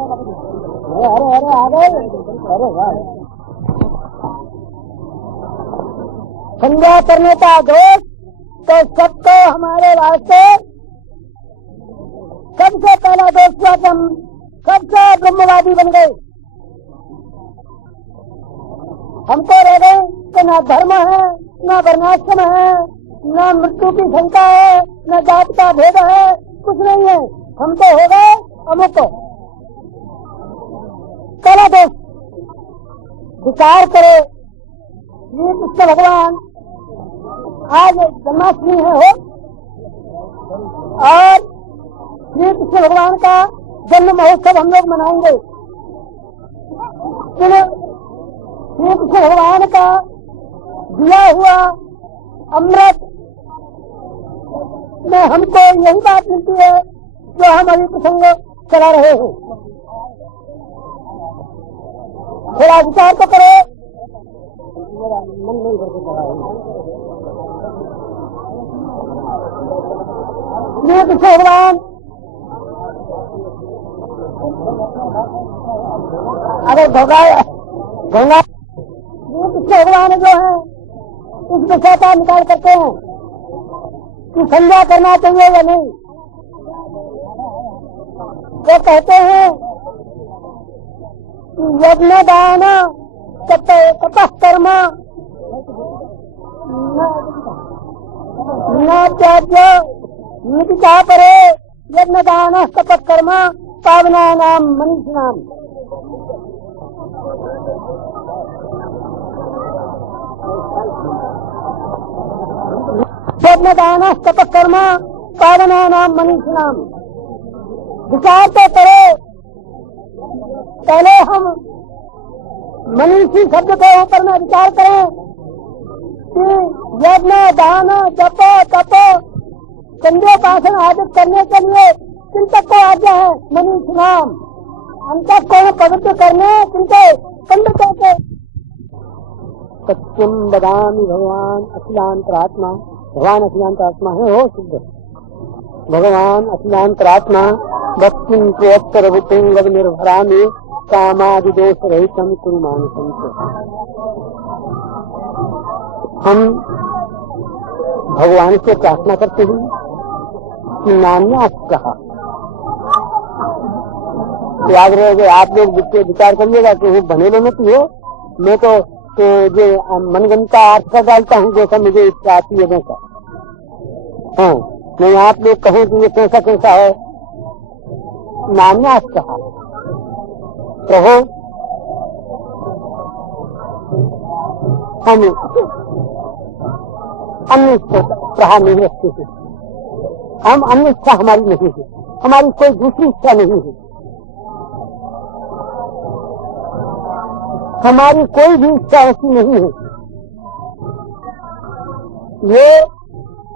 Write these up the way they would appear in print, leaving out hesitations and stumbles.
अरे अरे आ गए। अरे वाह, संध्या करने का दोष तो सबको हमारे वास्ते सबसे पहला दोष हुआ कि हम सबसे ब्रह्मवादी बन गए। हमको रह गए कि न धर्म है, न वर्णाश्रम है, न मृत्यु की शंका है, न जात का भेद है, कुछ नहीं है। हम तो हो गए अमुक। पहला दोष विचार करे, ये कृष्ण भगवान आज जन्माष्टमी है हो, और श्री कृष्ण भगवान का जन्म महोत्सव हम लोग मनाएंगे। श्री कृष्ण भगवान का दिया हुआ अमृत में हमको यही बात मिलती है जो हम अभी प्रसंग चला रहे हैं। थोड़ा विचार तो करो। मन नहीं करके पड़ा श्री कृष्ण भगवान अगर गंगा श्री कृष्ण भगवान जो है इस विषय का निकाल करते हैं कि संध्या करना चाहिए या नहीं। वो कहते हैं कि यज्ञ दान तपः कर्म न त्याज्य नित्या परे यज्ञ दान तपः कर्म पावनानां मनीषिणाम्। यज्ञ दान तपः कर्म पावनानां मनीषिणाम्। विचार तो करो, पहले हम मनीषी शब्द के ऊपर में विचार करें कि यज्ञ दान जप तप संध्योपासन आदि करने के लिए चिंतक को आज्ञा है मनीषिणाम्। अंतः को पवित्र करने चिंते पंडितों के। सत्यम बदामी भगवान अखिलांतरात्मा। भगवान अखिलांतरात्मा है हो सिद्ध। भगवान अखिलांतरात्मा भक्तिं प्रियस्तरभुतिं गव निर्भरामि कामादिदोष रहितं कुरु मानसं। हम भगवान से प्रार्थना करते हैं कि नान्यास कहा। याद रहेगा, आप लोग विचार करिएगा कि वो बनेले में हो, मैं तो जो मनगंता अर्थ का डालता हूँ जैसा मुझे इच्छा आती है वैसा। हाँ, नहीं आप लोग कहें कि ये कैसा कैसा है। नान्यास कहा, प्रभु हम अन्य प्रहा नहीं रखते हैं। हम अन्य इच्छा हमारी नहीं है, हमारी कोई दूसरी इच्छा नहीं है। हमारी कोई भी इच्छा ऐसी नहीं है। ये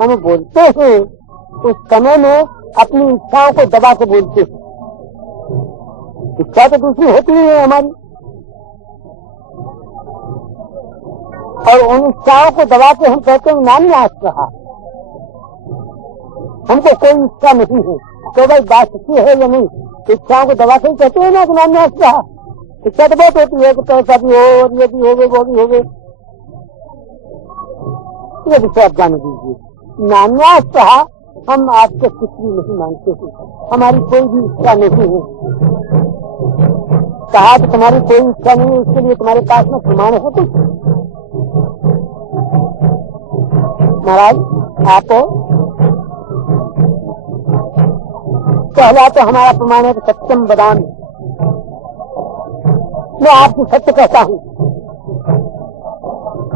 हम बोलते हैं उस समय में अपनी इच्छाओं को दबा के बोलते हैं। इच्छा तो दूसरी होती ही है हमारी, और उन इच्छाओं को दबा के हम कहते हैं नान्यास कहा। हमको कोई इच्छा नहीं है। तो भाई बात सच्ची है या नहीं? इच्छाओं को दबा के कहते हैं ना कि नान्यास कहा। इच्छा तो बहुत होती है कि पैसा भी हो, ये भी हो गए, वो भी हो गए। ये विषय आप जान दीजिए। नान्यास कहा हम आपसे कुछ भी नहीं मानते थे, हमारी कोई भी इच्छा नहीं है। कहा कि तुम्हारी कोई इच्छा नहीं है, इसके लिए तुम्हारे पास में प्रमाण है कुछ? महाराज आप पहला तो हमारा प्रमाण है कि सत्यम बदाम। मैं आपसे सत्य कहता हूँ।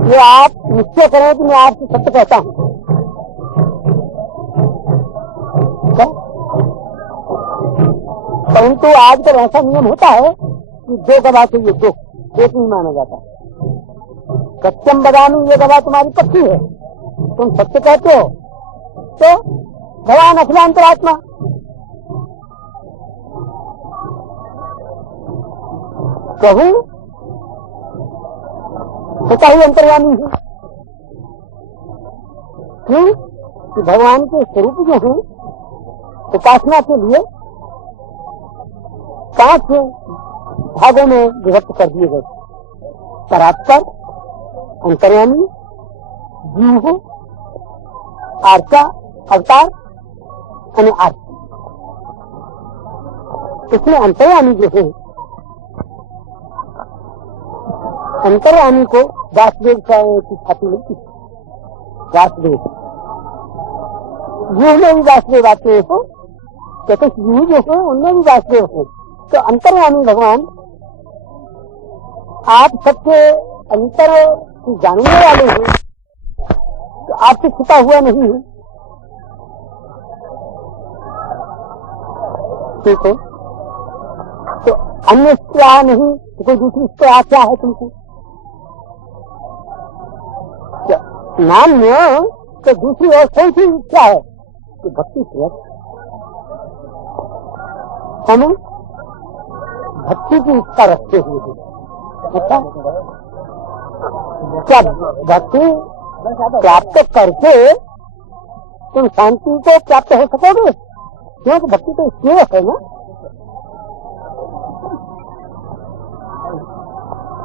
ये आप निश्चय करें कि मैं आपसे सत्य कहता हूँ। परंतु आजकल ऐसा नियम होता है कि दो गवाह चाहिए, दो, एक नहीं माना जाता। सत्यम बदामी, ये गवाह तुम्हारी पक्की है, तुम सत्य कहते हो, तो भगवान अखिलांतरात्मा। प्रभु स्वतः ही अंतर्यामी है। क्यों? कि भगवान के स्वरूप जो है उपासना के लिए 5 भागों में विभक्त कर दिए गए। परात्पर, अंतर्यामी, जीव, आर्चा, अवतार और आर्च। इसमें अंतर्यामी जो है, अंतर्यामी को वासुदेव की छाती मिलती, वासुदेव जीव में भी वासुदेव आते हो, चतुर्थ जीव जो है उनमें भी वासुदेव है। तो अंतर्यामी भगवान आप सबके अंतर की जानने वाले हैं, तो आपसे छिपा हुआ नहीं है। ठीक है, तो अन्य क्या नहीं, तो कोई दूसरी क्या क्या है तुमको नान्य, तो दूसरी और कौन सी इच्छा है कि भक्ति से हम भक्ति की इच्छा रखते हुए हैं। अच्छा, क्या भक्ति प्राप्त करके तुम शांति को प्राप्त हो सकोगे? क्योंकि भक्ति तो इसलिए है ना।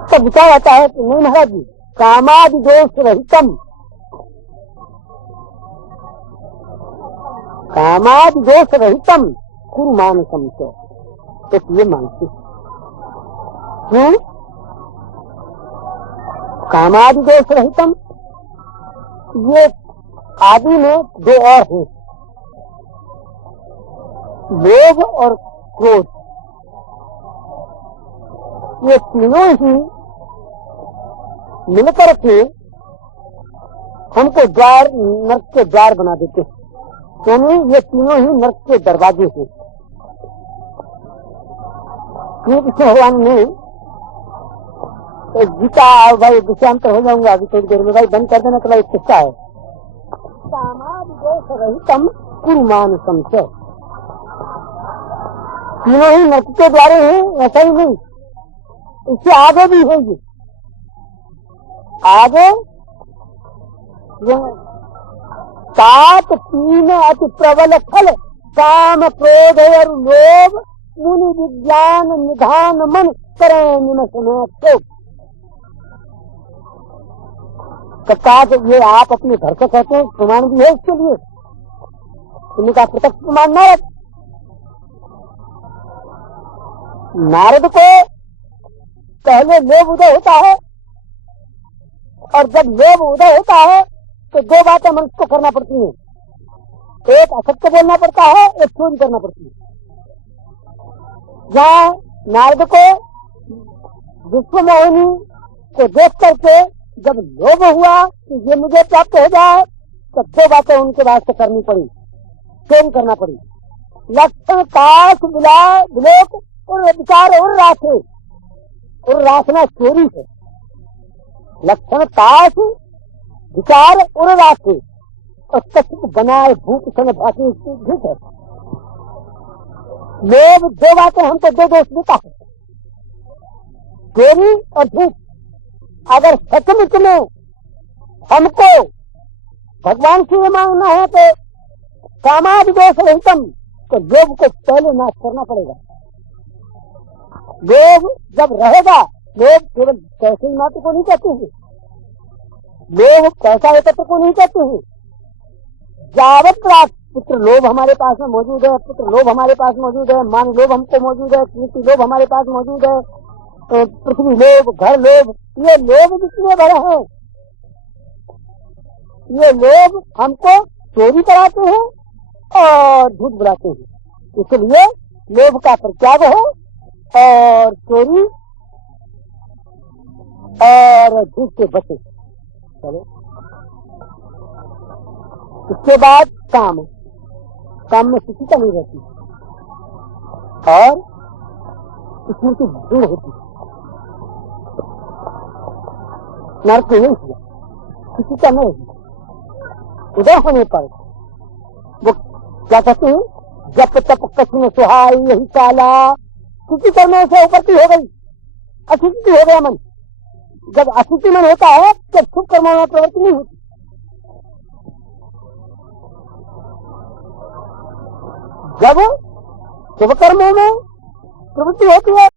तो विचार आता है कि नहीं महाराज जी, कामादि दोष रहितम, कामादि दोष रहितम कुरु मानसम से, तो ये मानते क्यों? कामादि दोष रहितम, ये आदि में 2 और है, लोभ और क्रोध। ये तीनों ही मिलकर के हमको द्वार, नरक के द्वार बना देते हैं। यानी ये तीनों ही नरक के दरवाजे हैं। कृष्ण भगवान ने गीता, भाई विषयांतर हो जाऊंगा अभी थोड़ी देर में, भाई बंद कर देना। तो भाई किस्सा है, कामादि दोष रहितम कुरु मानसम से, तीनों ही नरक के द्वारे हैं। ऐसा ही नहीं, इससे आगे भी है। ये आगे 7 3 अति प्रबल फल, काम क्रोध और लोभ, मुनि विज्ञान निधान मन करें निमशनाथ। ये आप अपने घर से कहते हैं, प्रमाण भी है इसके लिए। इनका प्रत्यक्ष प्रमाण नारद, नारद को पहले लोभ उदय होता है, और जब लोभ उदय होता है तो 2 बातें मनुष्य को करना पड़ती हैं। एक असत्य बोलना पड़ता है, एक चोरी करना पड़ती है। जहाँ नारद को विश्व मोहिनी को देख करके जब लोभ हुआ कि ये मुझे प्राप्त हो जाए, तो 2 बातें उनके वास्ते करनी पड़ी, चोरी करना पड़ी। लक्षण काश विलोक और विचार और राशे, और रासना चोरी है। लक्षण काश विचार और राशे, और तत्व बनाए भूख समय भाषी ठीक है। लोभ 2 बातें हमको 2 दोष देता है, चोरी और भूख। अगर सचमुच में हमको भगवान से ये मांगना है तो कामादि दोष रहितम, तो लोभ को पहले नाश करना पड़ेगा। लोभ जब रहेगा, लोभ केवल पैसे ही मात्र को नहीं कहते हैं, लोभ पैसा एकत्र को नहीं कहते हैं। जावत रात पुत्र लोभ हमारे पास में मौजूद है, पुत्र लोभ हमारे पास मौजूद है, मान लोभ हमको मौजूद है, कीर्ति लोभ हमारे पास मौजूद है, पृथ्वी लोभ, घर लोभ, ये लोभ किसलिए भरे हैं? ये लोभ हमको चोरी कराते हैं और झूठ बुलाते हैं। इसलिए लोभ का परित्याग हो और चोरी और झूठ से बचे। चलो, इसके बाद काम, काम में सुचिता नहीं रहती और स्मृति दृढ़ होती। नरक नहीं हुआ, सुचिता नहीं हुई। उदय होने पर वो क्या कहते हैं, जप तप कष्ण सुहाई यही काला। शुचि करने से उपरती हो गई, अशुचि हो गया मन। जब अशुचि मन होता है तब शुभ कर्मों में प्रवृत्ति नहीं होती। जब शुभ कर्मों में प्रवृत्ति होती है।